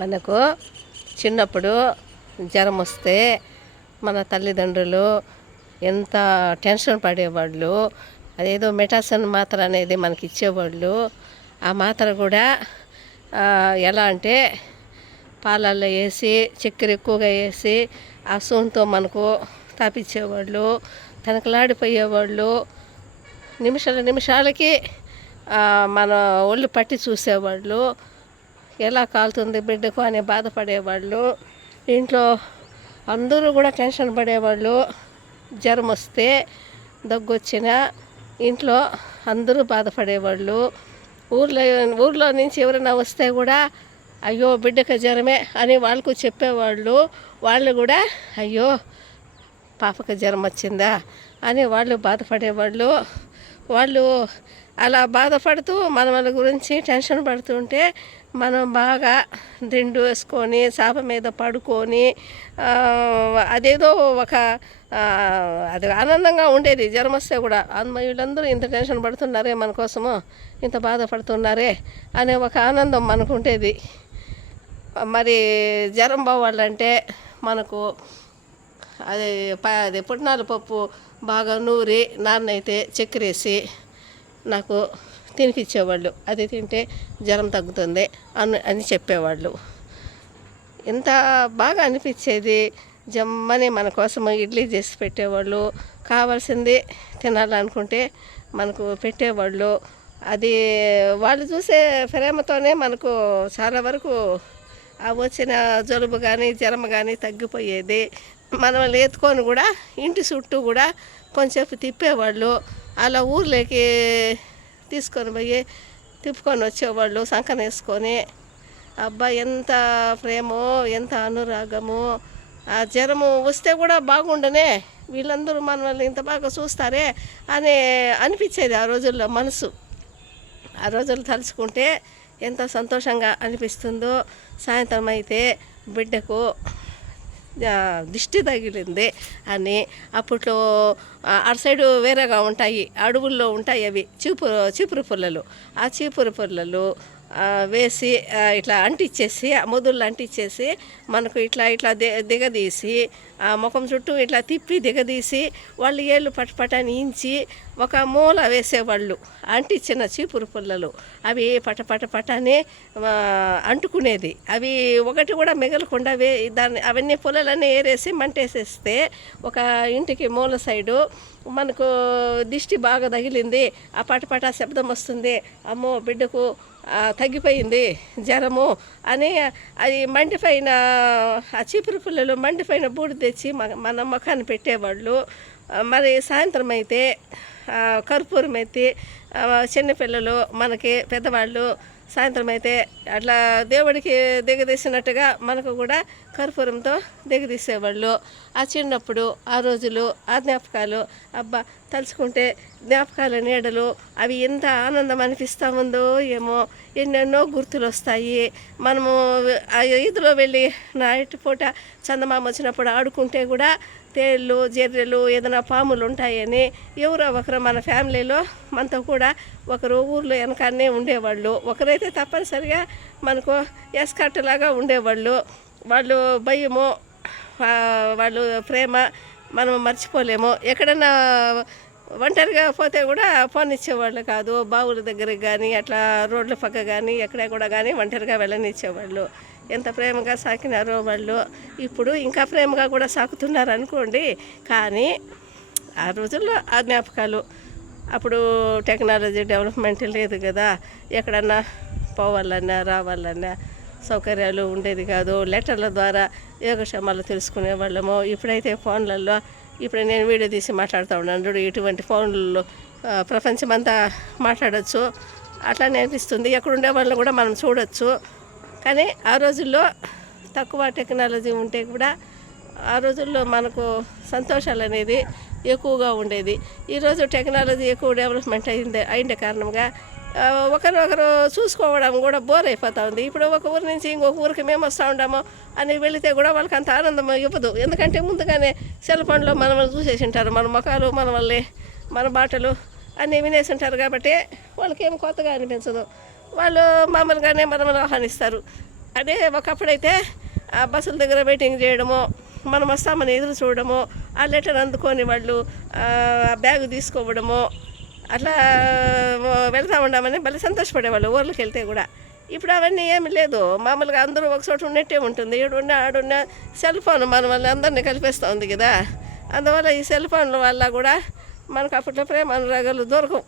మనకు చిన్నప్పుడు జ్వరం వస్తే మన తల్లిదండ్రులు ఎంత టెన్షన్ పడేవాళ్ళు. అదేదో మెటాసన్ మాత్ర అనేది మనకి ఇచ్చేవాళ్ళు. ఆ మాత్ర కూడా ఎలా అంటే పాలల్లో వేసి చక్కెర ఎక్కువగా వేసి ఆ సూన్తో మనకు తాపించేవాళ్ళు. తనకలాడిపోయేవాళ్ళు. నిమిషాలకి మన ఒళ్ళు పట్టి చూసేవాళ్ళు. ఎలా కాలుతుంది బిడ్డకు అనే బాధపడేవాళ్ళు. ఇంట్లో అందరూ కూడా టెన్షన్ పడేవాళ్ళు. జ్వరం వస్తే దగ్గు వచ్చినా ఇంట్లో అందరూ బాధపడేవాళ్ళు. ఊర్లో నుంచి ఎవరైనా వస్తే కూడా అయ్యో బిడ్డకు జ్వరమే అని వాళ్ళకు చెప్పేవాళ్ళు. వాళ్ళు కూడా అయ్యో పాపకు జ్వరం వచ్చిందా అని వాళ్ళు బాధపడేవాళ్ళు. వాళ్ళు అలా బాధపడుతూ మన గురించి టెన్షన్ పడుతుంటే మనం బాగా దిండు వేసుకొని చాప మీద పడుకొని అదేదో ఒక అది ఆనందంగా ఉండేది. జ్వరం వస్తే కూడా వీళ్ళందరూ ఇంత టెన్షన్ పడుతున్నారే మన కోసము, ఇంత బాధపడుతున్నారే అనే ఒక ఆనందం మనకు ఉండేది. మరి జ్వరం పోవాలంటే మనకు అది పుట్నాల పప్పు బాగా నూరి నాన్నైతే చక్కెర వేసి నాకు తినిపించేవాళ్ళు. అది తింటే జ్వరం తగ్గుతుంది అని చెప్పేవాళ్ళు. ఎంత బాగా అనిపించేది. జమ్మని మన కోసం ఇడ్లీ చేసి పెట్టేవాళ్ళు. కావాల్సింది తినాలనుకుంటే మనకు పెట్టేవాళ్ళు. అది వాళ్ళు చూసే ప్రేమతోనే మనకు చాలా వరకు వచ్చిన జలుబు కానీ జ్వరం కానీ తగ్గిపోయేది. మనల్ని ఎత్తుకొని కూడా ఇంటి చుట్టూ కూడా కొంచెంసేపు తిప్పేవాళ్ళు. అలా ఊర్లోకి తీసుకొని పోయి తిప్పుకొని వచ్చేవాళ్ళు సంకన వేసుకొని. అబ్బా ఎంత ప్రేమో, ఎంత అనురాగము. ఆ జ్వరము వస్తే కూడా బాగుండనే, వీళ్ళందరూ మనల్ని ఇంత బాగా చూస్తారే అని అనిపించేది ఆ రోజుల్లో మనసు. ఆ రోజులు తలుచుకుంటే ఎంత సంతోషంగా అనిపిస్తుందో. సాయంత్రం అయితే బిడ్డకు దిష్టి తగిలింది అని అప్పట్లో అటు సైడు వేరేగా ఉంటాయి, అడవుల్లో ఉంటాయి అవి చీపురు పుల్లలు. ఆ చీపురు పుల్లలు వేసి ఇట్లా అంటించేసి ఆ మొదుళ్ళు అంటించేసి మనకు ఇట్లా దిగదీసి ఆ ముఖం చుట్టూ ఇట్లా తిప్పి దిగదీసి వాళ్ళు ఏళ్ళు పటపటని ఇంచి ఒక మూల వేసేవాళ్ళు. అంటించిన చీపురు పుల్లలు అవి పటపటని అంటుకునేది. అవి ఒకటి కూడా మిగలకుండా అవన్నీ పుల్లలన్నీ ఏరేసి మంటేసేస్తే ఒక ఇంటికి మూల సైడు మనకు దిష్టి బాగా తగిలింది, ఆ పటపట శబ్దం వస్తుంది, అమ్మో బిడ్డకు తగ్గిపోయింది జ్వరము అని అది మండిపోయిన ఆ చీపురు పుల్లలు మండిపోయిన బూడి తెచ్చి మన ముఖాన్ని పెట్టేవాళ్ళు. మరి సాయంత్రం అయితే కర్పూరం ఎత్తి చిన్నపిల్లలు మనకి పెద్దవాళ్ళు సాయంత్రం అయితే అట్లా దేవుడికి దిగదీసినట్టుగా మనకు కూడా కర్పూరంతో దిగదీసేవాళ్ళు. ఆ చిన్నప్పుడు ఆ రోజులు ఆ జ్ఞాపకాలు అబ్బా తలుచుకుంటే జ్ఞాపకాల నీడలు అవి ఎంత ఆనందం అనిపిస్తూ ఉందో ఏమో. ఎన్నెన్నో గుర్తులు వస్తాయి. మనము ఆ ఈదులో వెళ్ళి నైట్ పూట చందమామ వచ్చినప్పుడు ఆడుకుంటే కూడా తేళ్ళు జర్రెలు ఏదైనా పాములు ఉంటాయని ఎవరో ఒకరు మన ఫ్యామిలీలో మనతో కూడా ఒకరు ఊర్లో వెనకాన్నే ఉండేవాళ్ళు. ఒకరైతే తప్పనిసరిగా మనకు ఎస్కట్టులాగా ఉండేవాళ్ళు. వాళ్ళు భయము, వాళ్ళు ప్రేమ మనం మర్చిపోలేము. ఎక్కడన్నా ఒంటరిగా పోతే కూడా పోనిచ్చేవాళ్ళు కాదు. బావుల దగ్గరికి కానీ అట్లా రోడ్ల పక్క కానీ ఎక్కడ కూడా కానీ ఒంటరిగా వెళ్ళనిచ్చేవాళ్ళు. ఎంత ప్రేమగా సాకినారో వాళ్ళు. ఇప్పుడు ఇంకా ప్రేమగా కూడా సాకుతున్నారు అనుకోండి. కానీ ఆ రోజుల్లో ఆ జ్ఞాపకాలు. అప్పుడు టెక్నాలజీ డెవలప్మెంట్ లేదు కదా, ఎక్కడన్నా పోవాలన్నా రావాలన్నా సౌకర్యాలు ఉండేది కాదు. లెటర్ల ద్వారా యోగక్షేమాలు తెలుసుకునే వాళ్ళము. ఇప్పుడైతే ఫోన్లలో ఇప్పుడు నేను వీడియో తీసి మాట్లాడుతూ ఉన్నాను. ఇటువంటి ఫోన్లలో ప్రపంచమంతా మాట్లాడచ్చు. అట్లానే అనిపిస్తుంది. ఎక్కడుండే వాళ్ళని కూడా మనం చూడొచ్చు. కానీ ఆ రోజుల్లో తక్కువ టెక్నాలజీ ఉంటే కూడా ఆ రోజుల్లో మనకు సంతోషాలు అనేది ఎక్కువగా ఉండేది. ఈరోజు టెక్నాలజీ ఎక్కువ డెవలప్మెంట్ అయిండే కారణంగా ఒకరొకరు చూసుకోవడం కూడా బోర్ అయిపోతూ ఉంది. ఇప్పుడు ఒక ఊరి నుంచి ఇంకొక ఊరికి మేము వస్తూ ఉంటాము అని వెళితే కూడా వాళ్ళకి అంత ఆనందం ఇవ్వదు. ఎందుకంటే ముందుగానే సెల్ ఫోన్లో మనల్ని చూసేసి ఉంటారు. మన ముఖాలు మన బాటలు అన్నీ వినేసి ఉంటారు. కాబట్టి వాళ్ళకి ఏం కొత్తగా అనిపించదు. వాళ్ళు మామూలుగానే మనల్ని ఆహ్వానిస్తారు. అదే ఒకప్పుడైతే ఆ బస్సుల దగ్గర వెయిటింగ్ చేయడము, మనం వస్తామని ఎదురు చూడడము, ఆ లెటర్ అందుకొని వాళ్ళు బ్యాగ్ తీసుకోవడము, అట్లా వెళ్తా ఉన్నామని భలే సంతోషపడేవాళ్ళు ఊర్లకు వెళ్తే కూడా. ఇప్పుడు అవన్నీ ఏమి లేదు, మామూలుగా అందరూ ఒక చోట ఉన్నట్టే ఉంటుంది. ఈడున్న ఆడున్న సెల్ ఫోన్ మన వల్ల అందరినీ కలిపేస్తూ ఉంది కదా. అందువల్ల ఈ సెల్ ఫోన్ల వల్ల కూడా మనకు అప్పట్లో ప్రేమ అనురాగాలు దొరకవు.